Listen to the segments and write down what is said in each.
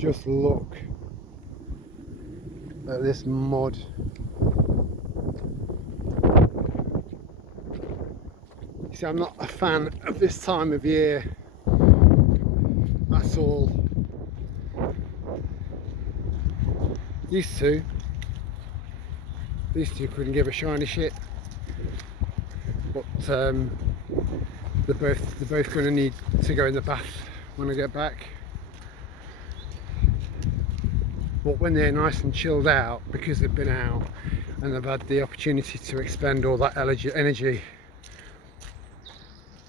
Just look at this mud. You see, I'm not a fan of this time of year at all. These two couldn't give a shiny shit, but they're both going to need to go in the bath when I get back. But when they're nice and chilled out, because they've been out and they've had the opportunity to expend all that energy,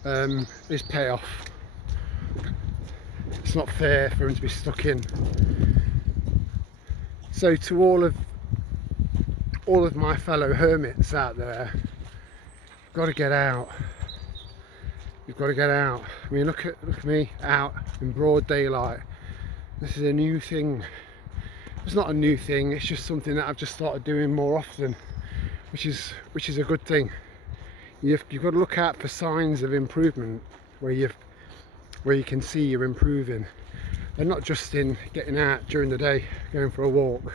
is payoff. It's not fair for them to be stuck in. So to all of my fellow hermits out there, you've got to get out. You've got to get out. I mean, look at me out in broad daylight. This is a new thing. It's not a new thing. It's just something that I've just started doing more often, which is a good thing. You've got to look out for signs of improvement where you can see you're improving, and not just in getting out during the day, going for a walk,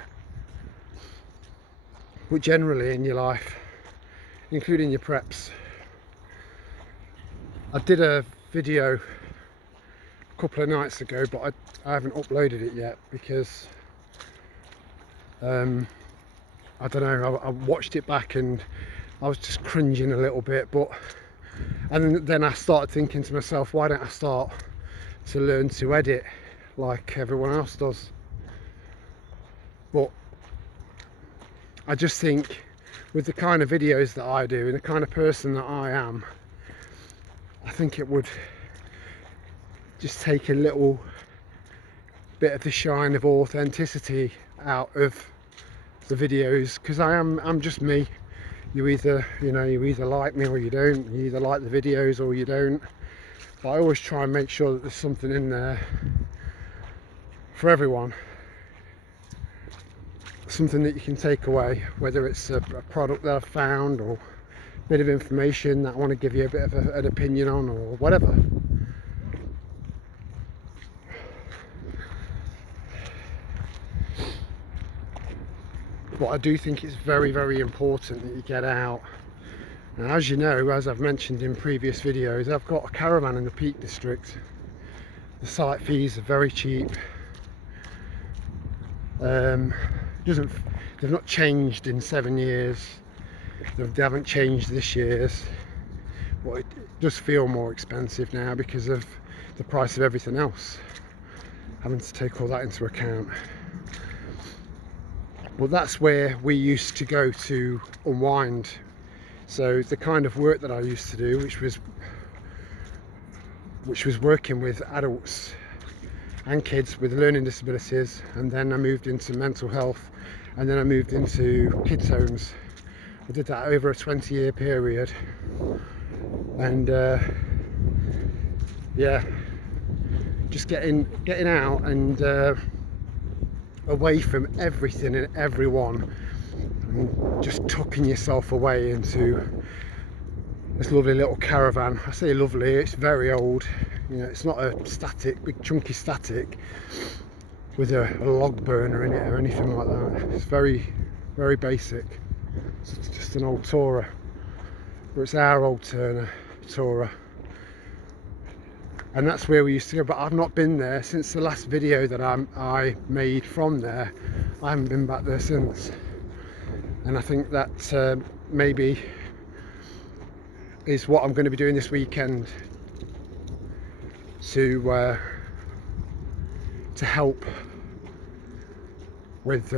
but generally in your life, including your preps. I did a video a couple of nights ago, but I haven't uploaded it yet because I don't know, I watched it back and I was just cringing a little bit, and then I started thinking to myself, why don't I start to learn to edit like everyone else does? But I just think with the kind of videos that I do and the kind of person that I am, I think it would just take a little bit of the shine of authenticity out of the videos, because I'm just me. You either like me or you don't. You either like the videos or you don't. But I always try and make sure that there's something in there for everyone, something that you can take away, whether it's a product that I've found or a bit of information that I want to give you a bit of an opinion on, or whatever. But I do think it's very, very important that you get out. And as you know, as I've mentioned in previous videos, I've got a caravan in the Peak District. The site fees are very cheap. They've not changed in 7 years. They haven't changed this year's. But it does feel more expensive now because of the price of everything else, having to take all that into account. Well, that's where we used to go to unwind. So the kind of work that I used to do, which was working with adults and kids with learning disabilities, and then I moved into mental health, and then I moved into kids homes. I did that over a 20-year period, and yeah, just getting out and away from everything and everyone, and just tucking yourself away into this lovely little caravan. I say lovely, it's very old. You know, it's not a static, big chunky static with a log burner in it or anything like that. It's very, very basic. It's just an old Tourer, but it's our old Tourer. And that's where we used to go, but I've not been there since the last video that I made from there. I haven't been back there since, and I think that maybe is what I'm going to be doing this weekend to help with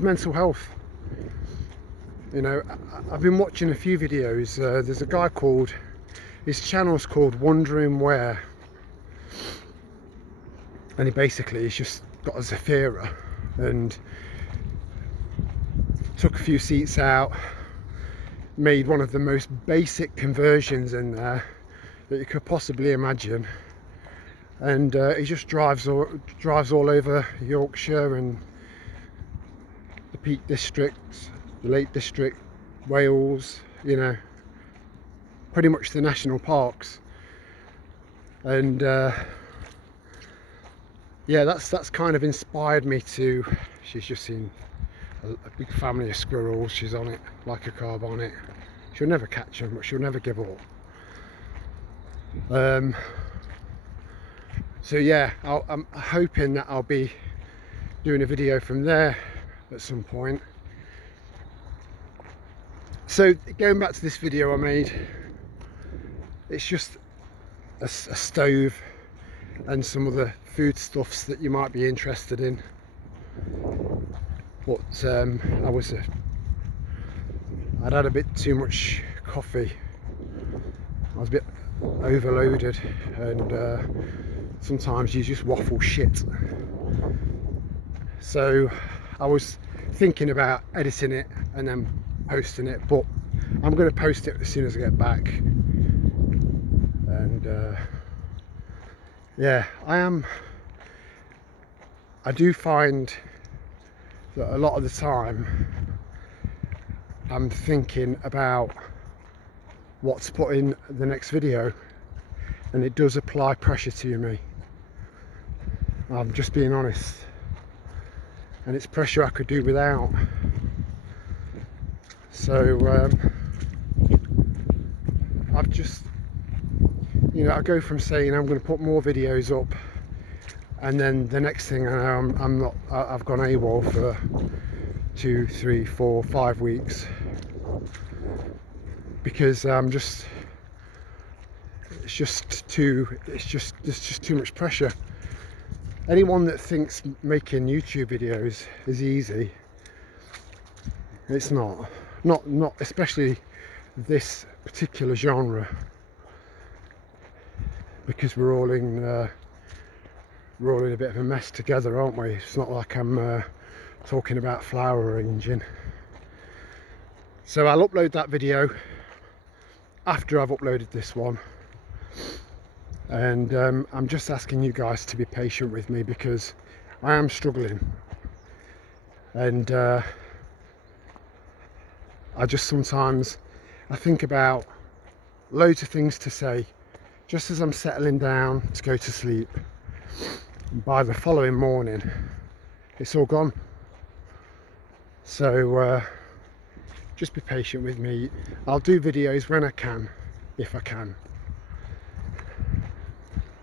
mental health. You know, I've been watching a few videos. There's a guy called, his channel's called Wondering Where, and he's just got a Zafira and took a few seats out, made one of the most basic conversions in there that you could possibly imagine, and he just drives all over Yorkshire and the Peak District, the Lake District, Wales, you know, pretty much the national parks. And yeah, that's kind of inspired me to. She's just seen a big family of squirrels. She's on it like a carb on it. She'll never catch them, but she'll never give up. So yeah, I'm hoping that I'll be doing a video from there at some point. So going back to this video I made, it's just a stove and some of the foodstuffs that you might be interested in. But I'd had a bit too much coffee. I was a bit overloaded, and sometimes you just waffle shit. So I was thinking about editing it and then posting it, but I'm going to post it as soon as I get back. And yeah, I do find that a lot of the time I'm thinking about what to put in the next video, and it does apply pressure to me. I'm just being honest, and it's pressure I could do without. So I've just, you know, I go from saying I'm going to put more videos up, and then the next thing I know, I've gone AWOL for 2, 3, 4, 5 weeks, because there's just too much pressure. Anyone that thinks making YouTube videos is easy, it's not especially this particular genre, because we're all in a bit of a mess together, aren't we? It's not like I'm talking about flower arranging. So I'll upload that video after I've uploaded this one, and I'm just asking you guys to be patient with me, because I am struggling, and I just sometimes I think about loads of things to say just as I'm settling down to go to sleep. By the following morning it's all gone. So just be patient with me. I'll do videos when I can, if I can.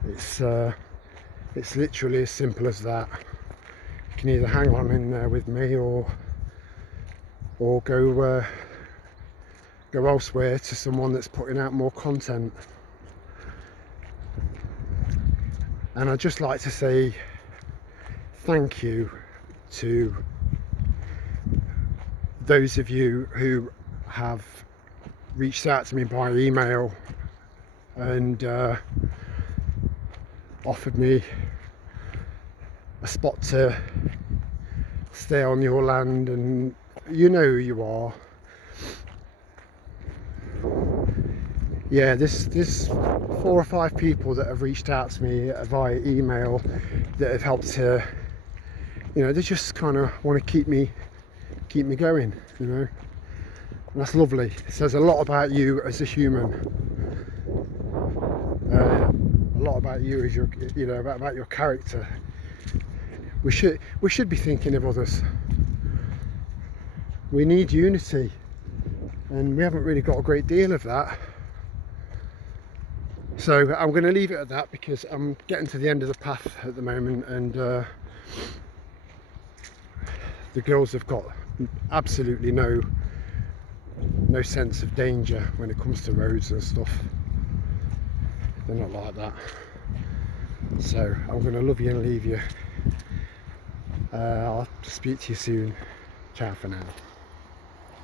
It's literally as simple as that. You can either hang on in there with me, or go elsewhere to someone that's putting out more content. And I'd just like to say thank you to those of you who have reached out to me by email and offered me a spot to stay on your land, and you know who you are. Yeah, there's 4 or 5 people that have reached out to me via email that have helped to, you know, they just kind of want to keep me going, you know, and that's lovely. It says a lot about you as a human, a lot about you as your, you know, about your character. We should be thinking of others. We need unity, and we haven't really got a great deal of that. So I'm going to leave it at that, because I'm getting to the end of the path at the moment, and the girls have got absolutely no sense of danger when it comes to roads and stuff. They're not like that. So I'm going to love you and leave you. I'll speak to you soon. Ciao for now.